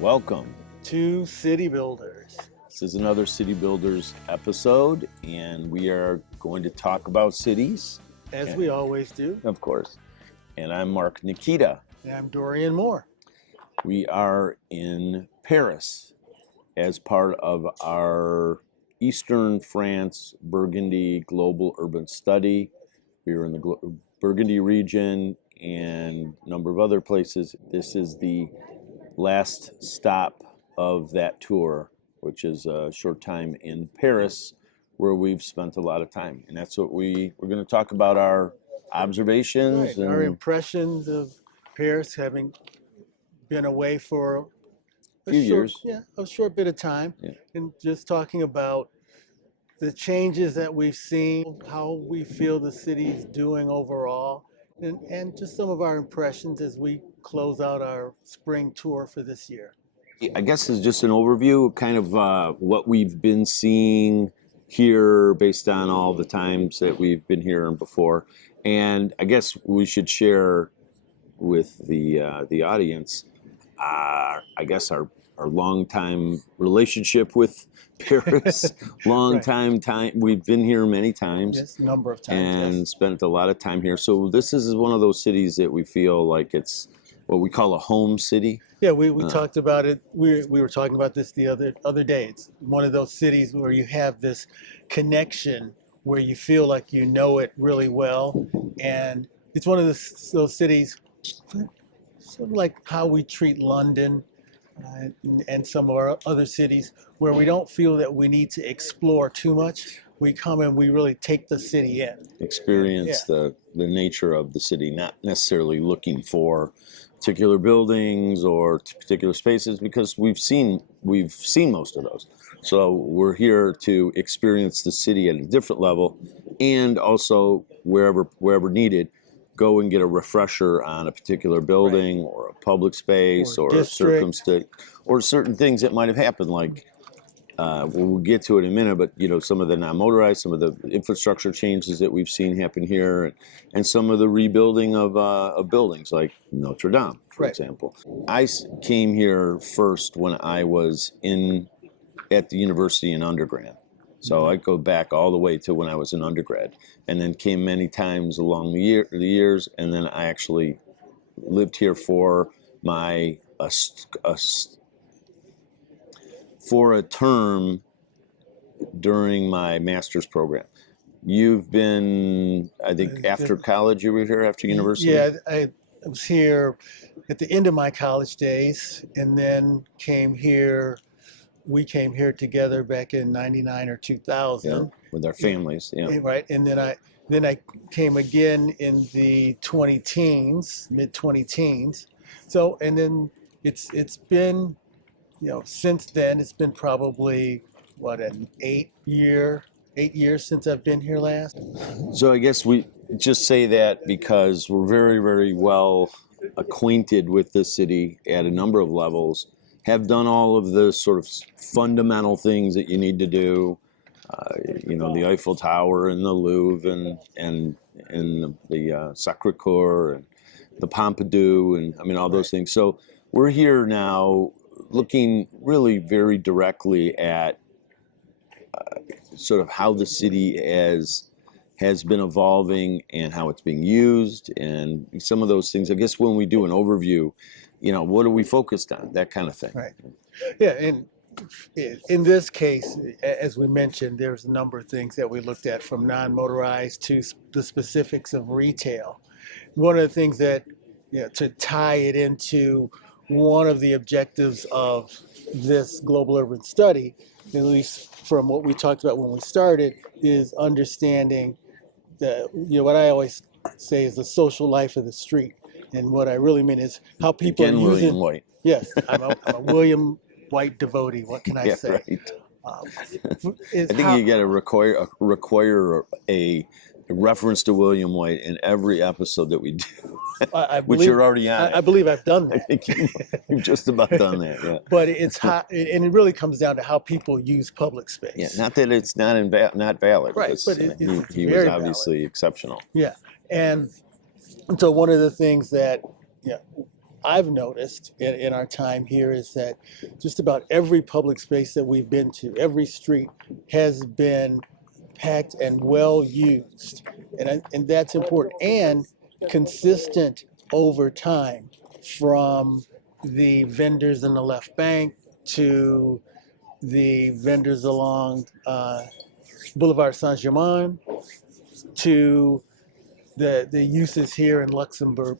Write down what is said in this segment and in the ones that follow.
Welcome. to City Builders. This is another City Builders episode, and we are going to talk about cities, As we always do. of course. And I'm Mark Nikita. And I'm Dorian Moore. We are in Paris as part of our Eastern France Burgundy Global Urban Study. We are in the Burgundy region and a number of other places. This is the last stop of that tour, which is a short time in Paris, where we've spent a lot of time. And that's what we're going to talk about, our observations. Right, our impressions of Paris, having been away for a few years. Yeah, a short bit of time. Yeah. And just talking about the changes that we've seen, how we feel the city's doing overall, and just some of our impressions as we close out our spring tour for this year. I guess it's just an overview, kind of what we've been seeing here based on all the times that we've been here and before. And I guess we should share with the audience, our long-time relationship with Paris. Time. We've been here many times. Yes, number of times. And spent a lot of time here. So this is one of those cities that we feel like it's what we call a home city. Yeah, we talked about it. We were talking about this the other day. It's one of those cities where you have this connection where you feel like you know it really well, and it's one of those cities, sort of like how we treat London and some of our other cities, where we don't feel that we need to explore too much. We come and we really take the city in. Experience the nature of the city, not necessarily looking for particular buildings or particular spaces, because we've seen most of those. So we're here to experience the city at a different level, and also wherever needed, go and get a refresher on a particular building or a public space or a circumstance or certain things that might have happened, like we'll get to it in a minute, but some of the non-motorized, some of the infrastructure changes that we've seen happen here, and some of the rebuilding of buildings like Notre Dame, for example. I came here first when I was at the university in undergrad. So I go back all the way to when I was an undergrad, and then came many times along the years, and then I actually lived here for for a term during my master's program. You've been, I think, after college, you were here after university? Yeah, I was here at the end of my college days, and then we came here together back in 99 or 2000. With our families, Right, and then I came again in the mid-20 teens. So, and then it's been, since then, it's been probably, an 8 years since I've been here last. So I guess we just say that because we're very, very well acquainted with the city at a number of levels, have done all of the sort of fundamental things that you need to do, the Eiffel Tower and the Louvre and the Sacré-Cœur and the Pompidou and all those things. So we're here now looking really very directly at sort of how the city has been evolving and how it's being used and some of those things. I guess when we do an overview, what are we focused on? That kind of thing. Right. Yeah, and in this case, as we mentioned, there's a number of things that we looked at, from non-motorized to the specifics of retail. One of the things that, to tie it into one of the objectives of this global urban study, at least from what we talked about when we started, is understanding what I always say is the social life of the street. And what I really mean is how people are using. William White. Yes, I'm a William White devotee. What can I say? Right. I think you got to require a reference to William White in every episode that we do, which you're already on. I believe I've done that. I think you've just about done that. Yeah. But it's and it really comes down to how people use public space. Yeah, not that it's not valid. Right, but he was obviously exceptional. Yeah, and so one of the things that I've noticed in our time here is that just about every public space that we've been to, every street has been packed and well used. And that's important and consistent over time, from the vendors in the left bank to the vendors along Boulevard Saint-Germain to the uses here in Luxembourg.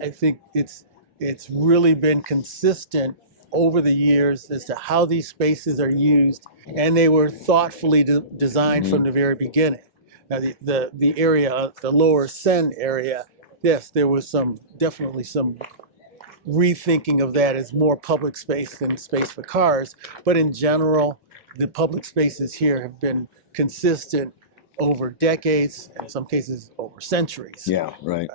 I think it's really been consistent over the years as to how these spaces are used, and they were thoughtfully designed from the very beginning. Now, the area, the Lower Seine area, yes, there was definitely some rethinking of that as more public space than space for cars, but in general, the public spaces here have been consistent over decades, in some cases over centuries. Yeah, right.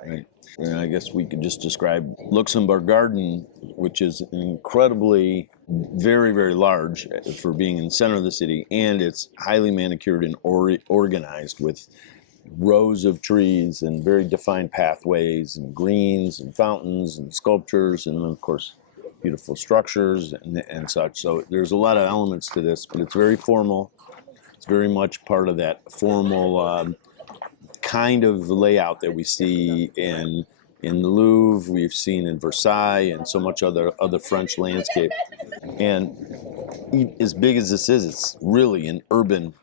And I guess we could just describe Luxembourg Garden, which is incredibly, very, very large for being in the center of the city, and it's highly manicured and organized with rows of trees and very defined pathways and greens and fountains and sculptures and, of course, beautiful structures and such. So there's a lot of elements to this, but it's very formal. It's very much part of that formal kind of layout that we see in the Louvre, we've seen in Versailles, and so much other French landscape. And as big as this is, it's really an urban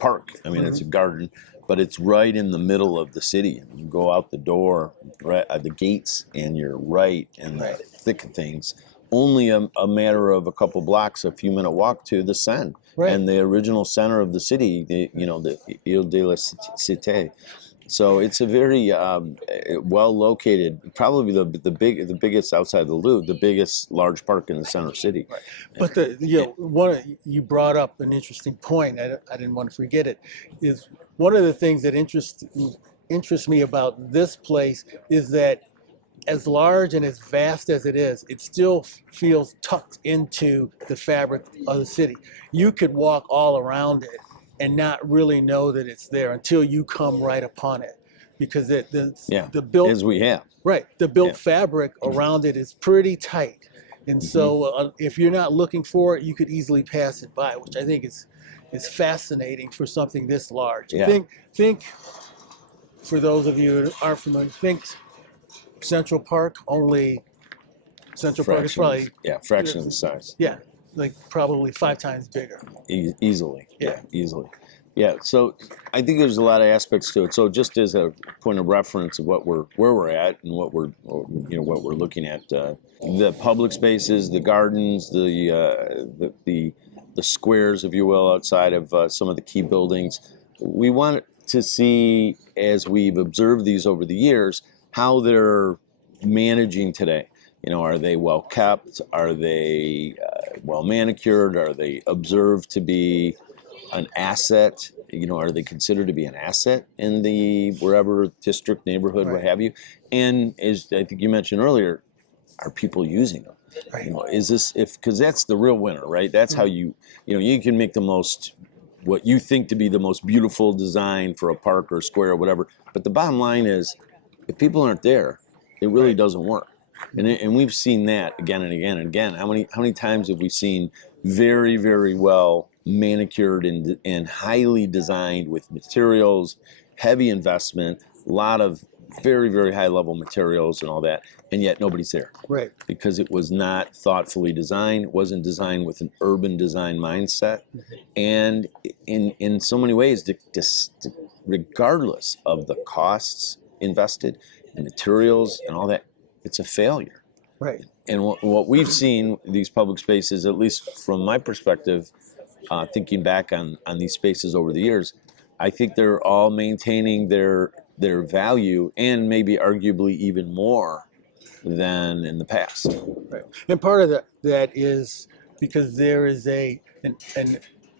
park. I mean, it's a garden, but it's right in the middle of the city. You go out the door, right at the gates, and you're right in the thick of things. Only a matter of a couple blocks, a few minute walk to the Seine. Right. And the original center of the city, the Ile de la Cité. So it's a very well located, probably the biggest outside the Louvre, the biggest large park in the center city. Right. But you brought up an interesting point. I didn't want to forget it. Is one of the things that interests me about this place is that, as large and as vast as it is, it still feels tucked into the fabric of the city. You could walk all around it and not really know that it's there until you come right upon it, because the built, as we have, the built fabric around it is pretty tight, and so if you're not looking for it, you could easily pass it by, which I think is fascinating for something this large. Yeah. Think for those of you who aren't familiar, think Central Park. Central Park is probably fraction of the size. Yeah, like probably 5 times bigger. Easily. Yeah. Easily. Yeah. So I think there's a lot of aspects to it. So just as a point of reference of where we're at and what we're looking at, the public spaces, the gardens, the squares, if you will, outside of some of the key buildings. We want to see, as we've observed these over the years, how they're managing today. Are they well kept? Are they well manicured? Are they observed to be an asset? Are they considered to be an asset in the wherever district, neighborhood, what have you? And as I think you mentioned earlier, are people using them? Right. Is this because that's the real winner, right? That's how you can make the most, what you think to be the most beautiful design for a park or square or whatever. But the bottom line is, if people aren't there, it really doesn't work. And we've seen that again and again and again. How many times have we seen very, very well manicured and highly designed with materials, heavy investment, a lot of very, very high level materials and all that, and yet nobody's there. Right. Because it was not thoughtfully designed, it wasn't designed with an urban design mindset. And in so many ways, regardless of the costs invested, the materials and all that, it's a failure. Right. And what we've seen, these public spaces, at least from my perspective, thinking back on these spaces over the years, I think they're all maintaining their value, and maybe arguably even more than in the past. Right. And part of that is because there is an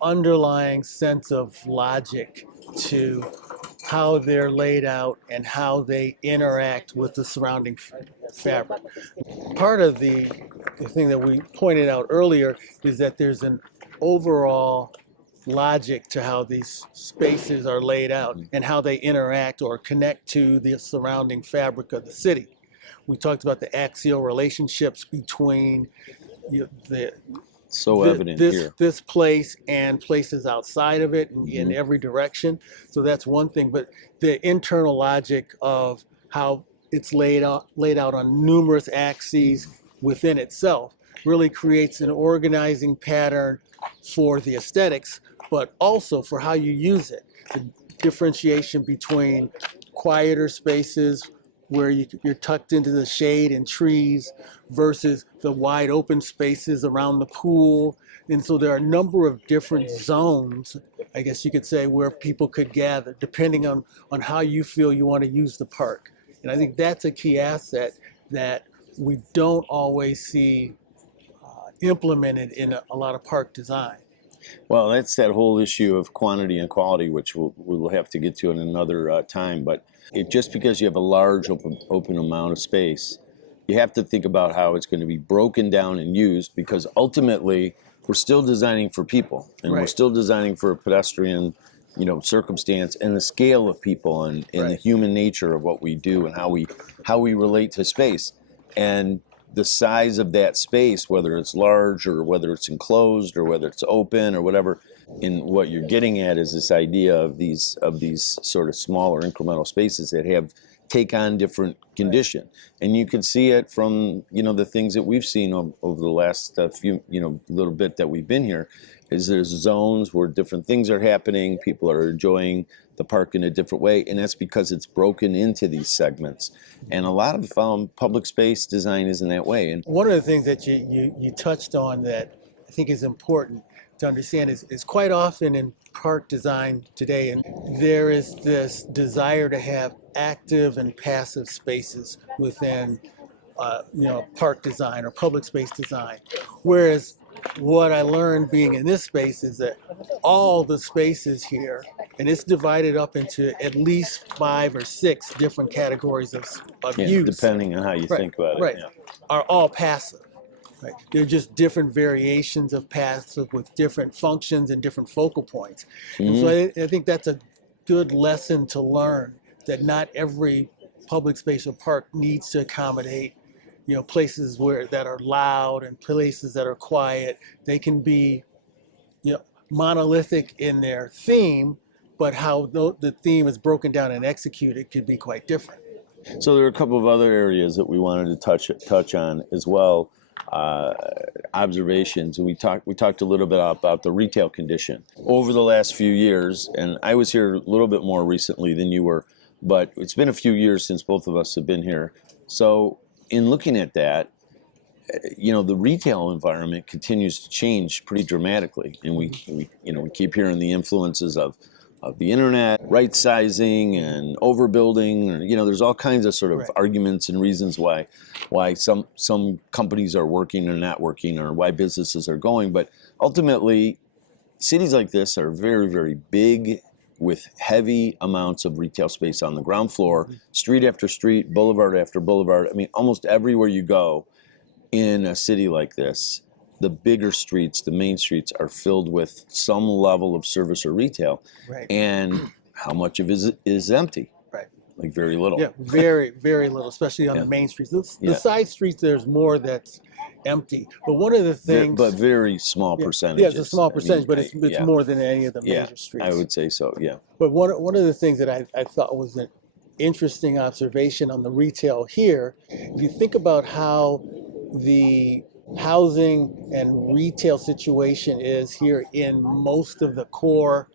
underlying sense of logic to how they're laid out and how they interact with the surrounding fabric. Part of the thing that we pointed out earlier is that there's an overall logic to how these spaces are laid out and how they interact or connect to the surrounding fabric of the city. We talked about the axial relationships between the So evident here. this place and places outside of it in Mhm. every direction. So that's one thing. But the internal logic of how it's laid out on numerous axes within itself really creates an organizing pattern for the aesthetics, but also for how you use it. The differentiation between quieter spaces where you're tucked into the shade and trees versus the wide open spaces around the pool. And so there are a number of different zones, I guess you could say, where people could gather depending on how you feel you want to use the park. And I think that's a key asset that we don't always see implemented in a lot of park design. Well, that's that whole issue of quantity and quality, which we'll have to get to in another time. But just because you have a large open amount of space, you have to think about how it's going to be broken down and used, because ultimately we're still designing for people, and we're Right. still designing for a pedestrian, circumstance and the scale of people and the Right. human nature of what we do and how we relate to space. And the size of that space, whether it's large or whether it's enclosed or whether it's open or whatever, in what you're getting at is this idea of these sort of smaller incremental spaces that take on different condition. And you can see it from the things that we've seen over the last few little bit that we've been here, is there's zones where different things are happening, people are enjoying the park in a different way, and that's because it's broken into these segments. And a lot of public space design isn't that way. And one of the things that you touched on that I think is important to understand is quite often in park design today, and there is this desire to have active and passive spaces within park design or public space design. Whereas what I learned being in this space is that all the spaces here, and it's divided up into at least 5 or 6 different categories of yeah, use. depending on how you Right, think about right, it. Yeah. are all passive. Right. They're just different variations of passive with different functions and different focal points. And so I think that's a good lesson to learn, that not every public space or park needs to accommodate places that are loud and places that are quiet. They can be monolithic in their theme, but how the theme is broken down and executed could be quite different. So there are a couple of other areas that we wanted to touch on as well. Observations. We talked a little bit about the retail condition over the last few years, and I was here a little bit more recently than you were, but it's been a few years since both of us have been here. So in looking at that, the retail environment continues to change pretty dramatically, and we keep hearing the influences of the internet, right sizing and overbuilding. There's all kinds of sort of Right. arguments and reasons why some companies are working or not working, or why businesses are going. But ultimately, cities like this are very, very big, with heavy amounts of retail space on the ground floor, street after street, boulevard after boulevard. I mean, almost everywhere you go in a city like this, the bigger streets, the main streets, are filled with some level of service or retail. Right. And how much of it is empty? Right. Like very little. Yeah, very, very little, especially on Yeah. the main streets. The Yeah. side streets, there's more that's empty. But one of the things, But very small percentage. yeah, it's a small percentage, but it's yeah. more than any of the Yeah, major streets. I would say so. Yeah. But one of the things that I thought was an interesting observation on the retail here, if you think about how the housing and retail situation is here in most of the core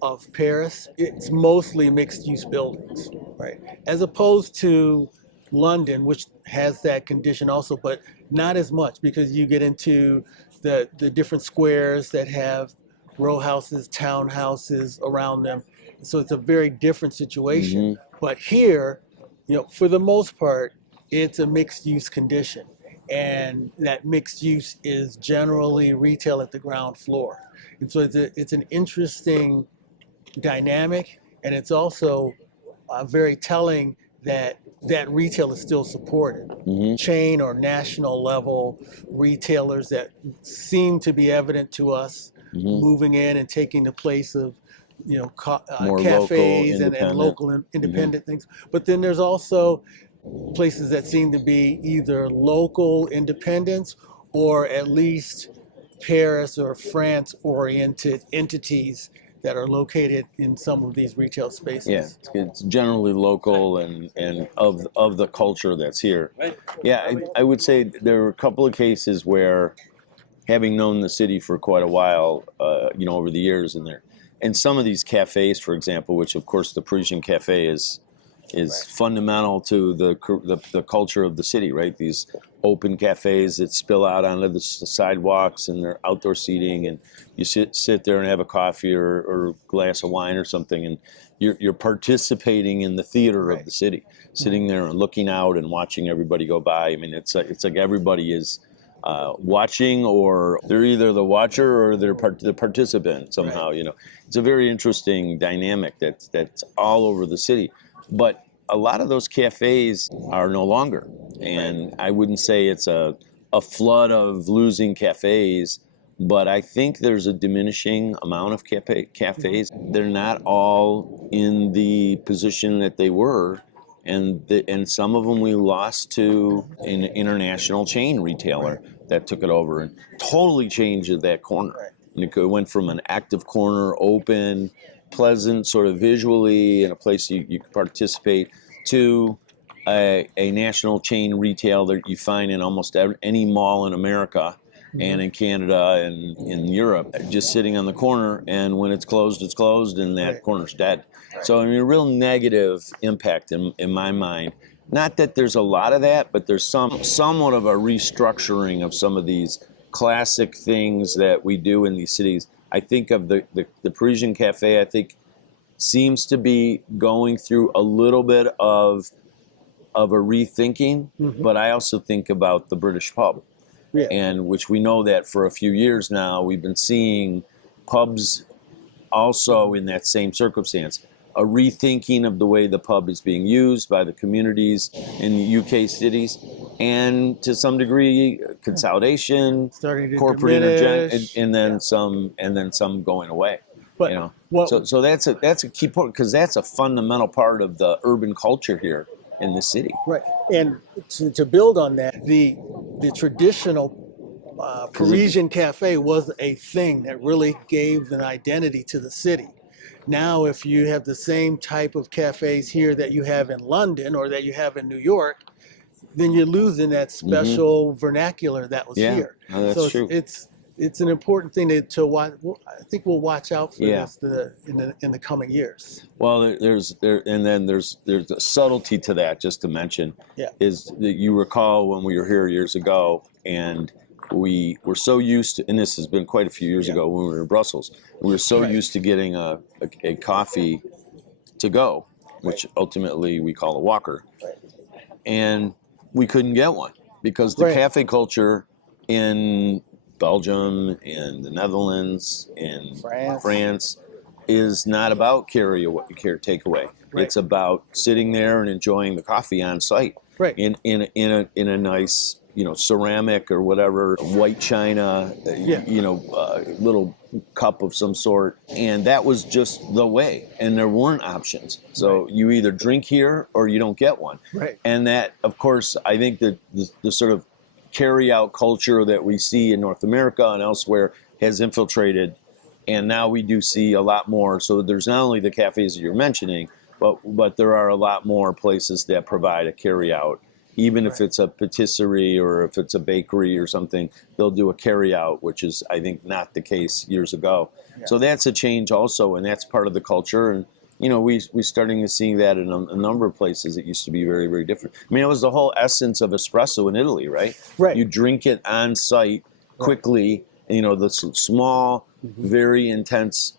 of Paris, it's mostly mixed use buildings, right? As opposed to London, which has that condition also, but not as much, because you get into the different squares that have row houses, townhouses around them. So it's a very different situation. But here, for the most part, it's a mixed use condition. And that mixed use is generally retail at the ground floor. And so it's an interesting dynamic, and it's also very telling that retail is still supported. Chain or national level retailers that seem to be evident to us moving in and taking the place of More cafes local, and local independent things. But then there's also places that seem to be either local independents or at least Paris or France oriented entities that are located in some of these retail spaces. Yeah, it's generally local and of the culture that's here. Yeah, I would say there are a couple of cases where, having known the city for quite a while, over the years, and some of these cafes, for example, which of course the Parisian cafe is fundamental to the culture of the city, right? These open cafes that spill out onto the sidewalks, and they're outdoor seating, and you sit there and have a coffee or a glass of wine or something, and you're participating in the theater of the city, sitting there and looking out and watching everybody go by. I mean, it's like everybody is watching, or they're either the watcher or they're the participant somehow. It's a very interesting dynamic that's all over the city. But a lot of those cafes are no longer, and I wouldn't say it's a flood of losing cafes, but I think there's a diminishing amount of cafes. They're not all in the position that they were, and some of them we lost to an international chain retailer that took it over and totally changed that corner. And it went from an active corner, open, pleasant, sort of visually, and a place you could participate, to a national chain retail that you find in almost any mall in America and in Canada and in Europe, just sitting on the corner, and when it's closed, and that corner's dead. So, I mean, a real negative impact in my mind. Not that there's a lot of that, but there's somewhat of a restructuring of some of these classic things that we do in these cities. I think of the Parisian cafe, I think, seems to be going through a little bit of a rethinking, but I also think about the British pub, and which we know that for a few years now, we've been seeing pubs also in that same circumstance. A rethinking of the way the pub is being used by the communities in the UK cities, and to some degree consolidation, corporate and then some going away. But so that's a key point, because that's a fundamental part of the urban culture here in the city. Right, and to build on that, the traditional Parisian cafe was a thing that really gave an identity to the city. Now, if you have the same type of cafes here that you have in London or that you have in New York, then you're losing that special vernacular that was here. No, that's true. It's an important thing to watch. I think we'll watch out for this in the coming years. Well, there's a subtlety to that, just to mention, is that you recall when we were here years ago, and we were so used to, and this has been quite a few years ago when we were in Brussels, we were so used to getting a coffee to go, which ultimately we call a walker, and we couldn't get one because the cafe culture in Belgium and the Netherlands and France is not about takeaway. It's about sitting there and enjoying the coffee on site in a nice, ceramic or whatever, white china, little cup of some sort. And that was just the way. And there weren't options. So you either drink here or you don't get one. And that, of course, I think that the sort of carry-out culture that we see in North America and elsewhere has infiltrated. And now we do see a lot more. So there's not only the cafes that you're mentioning, but there are a lot more places that provide a carry-out. Even if it's a patisserie or if it's a bakery or something, they'll do a carry-out, which is, I think, not the case years ago. So that's a change also, and that's part of the culture. And, we're starting to see that in a number of places. It used to be very, very different. I mean, it was the whole essence of espresso in Italy, right? You drink it on site quickly, the small, very intense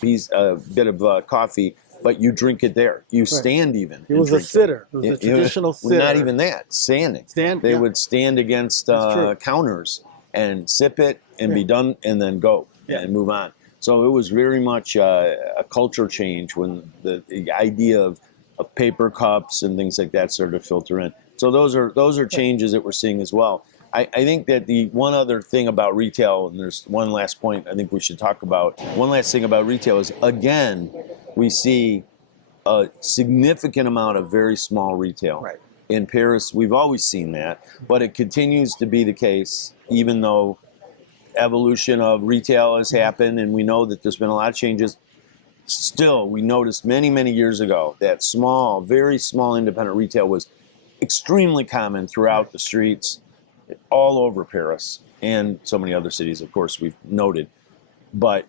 piece, bit of coffee, but you drink it there. You stand even. It was a sitter. It was a traditional sitter. Not even that. Standing. They would stand against counters and sip it and be done and then go and move on. So it was very much a culture change when the idea of paper cups and things like that started to filter in. So those are changes that we're seeing as well. I think that the one other thing about retail, and there's one last point I think we should talk about. One last thing about retail is, again, we see a significant amount of very small retail. in Paris, we've always seen that, but it continues to be the case, even though evolution of retail has happened and we know that there's been a lot of changes. Still, we noticed many, many years ago that small, very small independent retail was extremely common throughout the streets all over Paris and so many other cities, of course, we've noted. But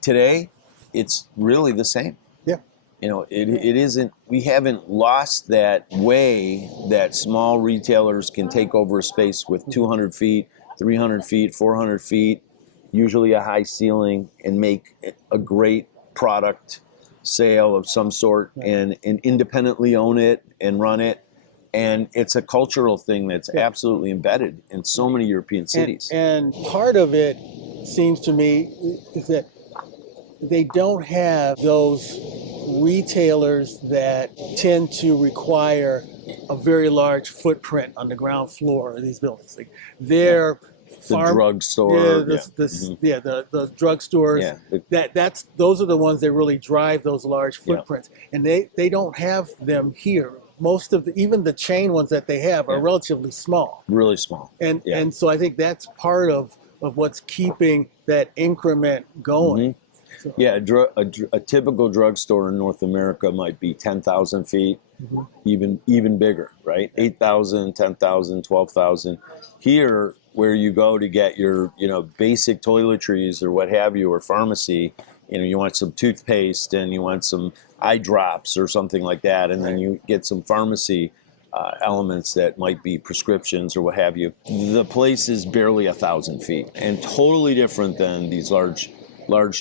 today, it's really the same. Yeah. It isn't, we haven't lost that way that small retailers can take over a space with 200 feet, 300 feet, 400 feet, usually a high ceiling, and make a great product sale of some sort and independently own it and run it. And it's a cultural thing that's absolutely embedded in so many European cities. And part of it seems to me is that they don't have those retailers that tend to require a very large footprint on the ground floor of these buildings. Like they're the drugstore, the drugstores. Yeah. Those are the ones that really drive those large footprints, and they don't have them here. Most of even the chain ones that they have are relatively small, really small, and so I think that's part of what's keeping that increment going. So. Yeah, a typical drugstore in North America might be 10,000 feet, even bigger, right? 8,000, 10,000, 12,000. Here, where you go to get your basic toiletries or what have you, or pharmacy, you want some toothpaste and you want some eye drops or something like that, and then you get some pharmacy elements that might be prescriptions or what have you. The place is barely 1,000 feet, and totally different than these large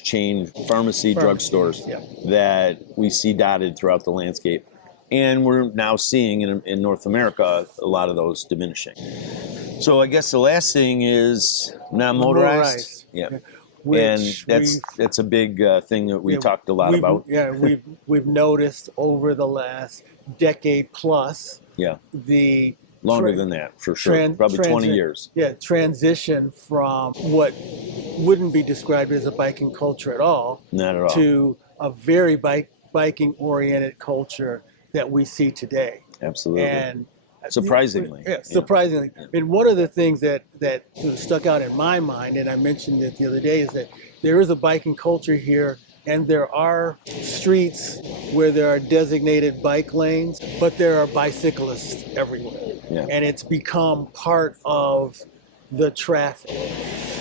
chain pharmacy drugstores that we see dotted throughout the landscape. And we're now seeing in North America a lot of those diminishing. So I guess the last thing is non-motorized. Yeah. And that's a big thing that we talked a lot about. Yeah, we've noticed over the last decade plus. Yeah. The longer than that, for sure. Probably 20 years. Yeah, transition from what wouldn't be described as a biking culture at all. Not at all. To a very biking-oriented culture that we see today. Absolutely. And surprisingly. Surprisingly. Yeah. And one of the things that stuck out in my mind, and I mentioned it the other day, is that there is a biking culture here, and there are streets where there are designated bike lanes, but there are bicyclists everywhere. Yeah. And it's become part of the traffic.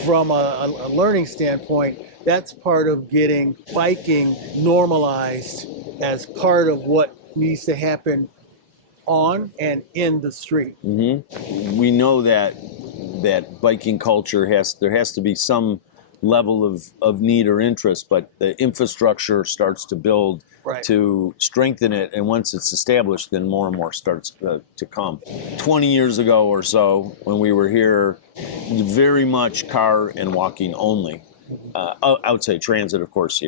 From a learning standpoint, that's part of getting biking normalized as part of what needs to happen on and in the street. We know that biking culture there has to be some level of need or interest, but the infrastructure starts to build to strengthen it, and once it's established, then more and more starts to come. 20 years ago or so, when we were here, very much car and walking only. Outside transit, of course,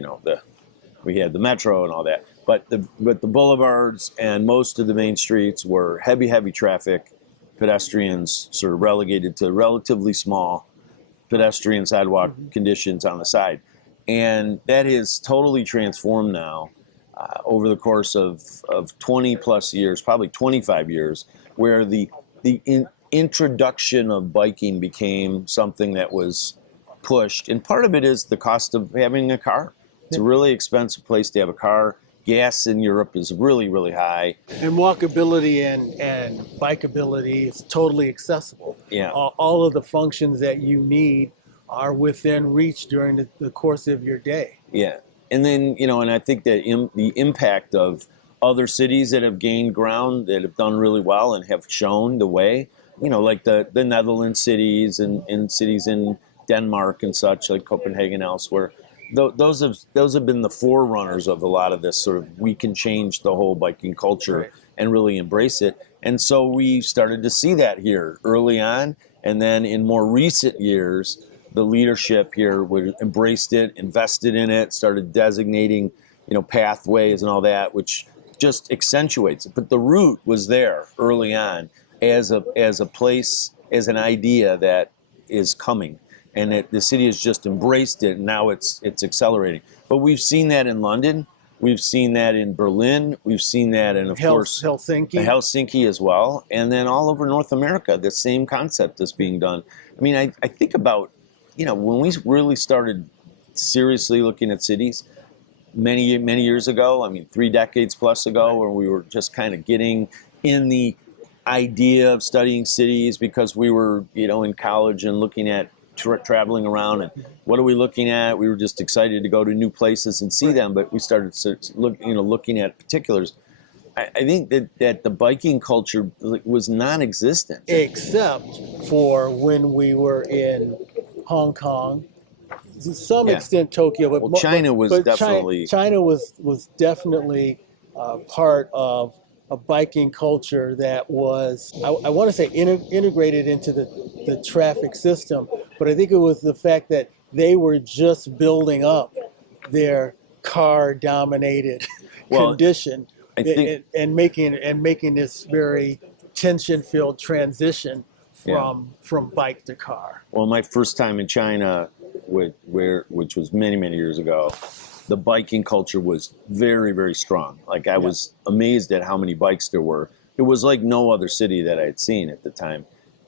we had the metro and all that, but the boulevards and most of the main streets were heavy traffic, pedestrians sort of relegated to relatively small pedestrian sidewalk conditions on the side. And that is totally transformed now over the course of 20 plus years, probably 25 years, where the introduction of biking became something that was pushed. And part of it is the cost of having a car. It's a really expensive place to have a car. Gas in Europe is really, really high. And walkability and bikeability is totally accessible. Yeah. All of the functions that you need are within reach during the course of your day. Yeah. And then, and I think that the impact of other cities that have gained ground, that have done really well and have shown the way, like the Netherlands cities and cities in Denmark and such, like Copenhagen, elsewhere. Those have been the forerunners of a lot of this sort of, we can change the whole biking culture and really embrace it. And so we started to see that here early on. And then in more recent years, the leadership here embraced it, invested in it, started designating, pathways and all that, which just accentuates it. But the root was there early on as a place, as an idea that is coming. And the city has just embraced it, and now it's accelerating. But we've seen that in London. We've seen that in Berlin. We've seen that in, of course, Helsinki as well. And then all over North America, the same concept is being done. I mean, I think about, when we really started seriously looking at cities many, many years ago, 3 decades plus ago, where we were just kind of getting in the idea of studying cities because we were, in college and looking at traveling around and what are we looking at? We were just excited to go to new places and see them, but we started looking at particulars. I think that the biking culture was non-existent, except for when we were in Hong Kong, to some extent Tokyo, but China was definitely China was definitely part of a biking culture that was, I want to say, integrated into the traffic system, but I think it was the fact that they were just building up their car-dominated condition and making this very tension-filled transition from bike to car. Well, my first time in China, which was many, many years ago, the biking culture was very, very strong. Like I was amazed at how many bikes there were. It was like no other city that I had seen at the time.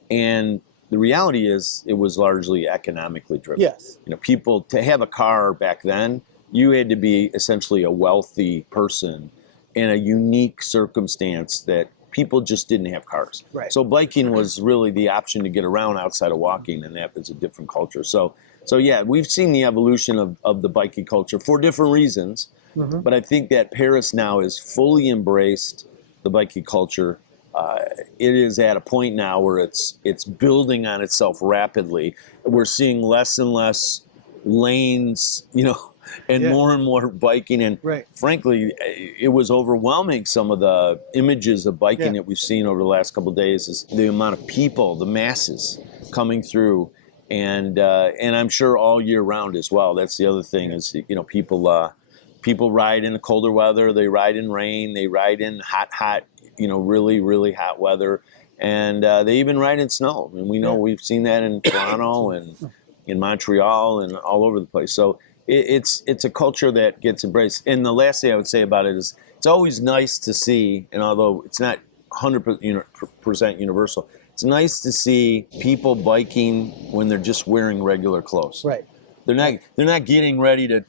And the reality is it was largely economically driven. Yes. People, to have a car back then, you had to be essentially a wealthy person in a unique circumstance that people just didn't have cars. Right. So biking was really the option to get around outside of walking, and that was a different culture. So yeah, we've seen the evolution of the biking culture for different reasons, but I think that Paris now has fully embraced the biking culture. It is at a point now where it's building on itself rapidly. We're seeing less and less lanes, and more biking. And frankly, it was overwhelming. Some of the images of biking that we've seen over the last couple of days is the amount of people, the masses coming through. And I'm sure all year round as well. That's the other thing is, people ride in the colder weather. They ride in rain. They ride in hot, really, really hot weather. And they even ride in snow. And we know we've seen that in Toronto and in Montreal and all over the place. So it's a culture that gets embraced. And the last thing I would say about it is it's always nice to see, and although it's not 100% universal, it's nice to see people biking when they're just wearing regular clothes. Right. They're not getting ready to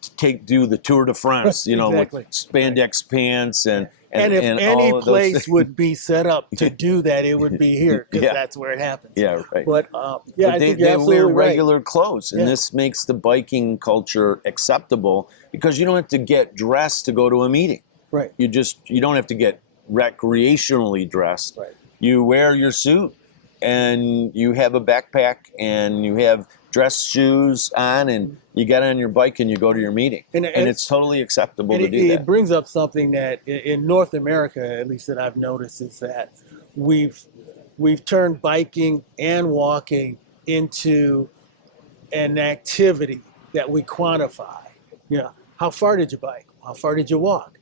do the Tour de France, Exactly. with spandex pants and if any all of place would be set up to do that, it would be here because that's where it happens. Yeah, right. But I think you're they wear absolutely regular clothes, and this makes the biking culture acceptable because you don't have to get dressed to go to a meeting. Right. You don't have to get recreationally dressed. Right. You wear your suit, and you have a backpack, and you have dress shoes on, and you get on your bike and you go to your meeting. And it's totally acceptable to do that. It brings up something that in North America, at least that I've noticed, is that we've turned biking and walking into an activity that we quantify. How far did you bike? How far did you walk?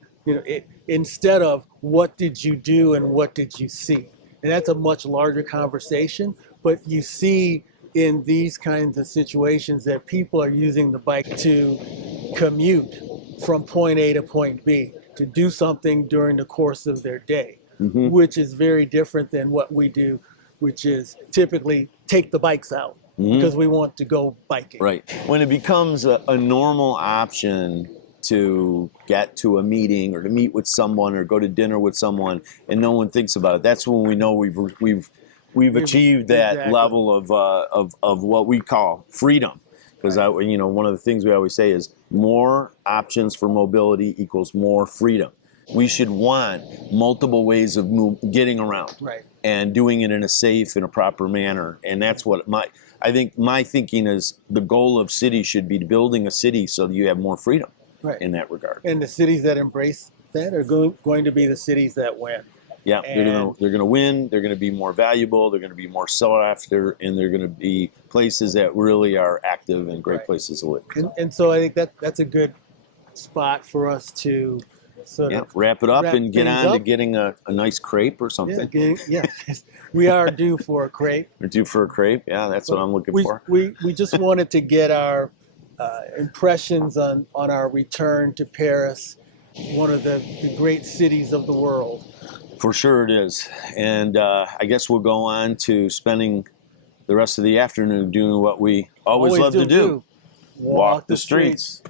Instead of what did you do and what did you see? And that's a much larger conversation, but you see in these kinds of situations that people are using the bike to commute from point A to point B, to do something during the course of their day, which is very different than what we do, which is typically take the bikes out because we want to go biking. Right. When it becomes a normal option to get to a meeting or to meet with someone or go to dinner with someone and no one thinks about it, that's when we know we've achieved that level of what we call freedom. Because one of the things we always say is more options for mobility equals more freedom. We should want multiple ways of getting around and doing it in a safe and a proper manner. And that's what I think my thinking is the goal of cities should be building a city so that you have more freedom in that regard. And the cities that embrace that are going to be the cities that win. Yeah, they're gonna win. They're gonna be more valuable. They're gonna be more sought after, and they're gonna be places that really are active and great places to live. And so I think that's a good spot for us to sort of wrap it up and get on to getting a nice crepe or something. We are due for a crepe. We're due for a crepe. Yeah, that's what I'm looking for. We just wanted to get our impressions on our return to Paris. one of the great cities of the world. For sure it is. And I guess we'll go on to spending the rest of the afternoon doing what we always love to do. Walk the streets.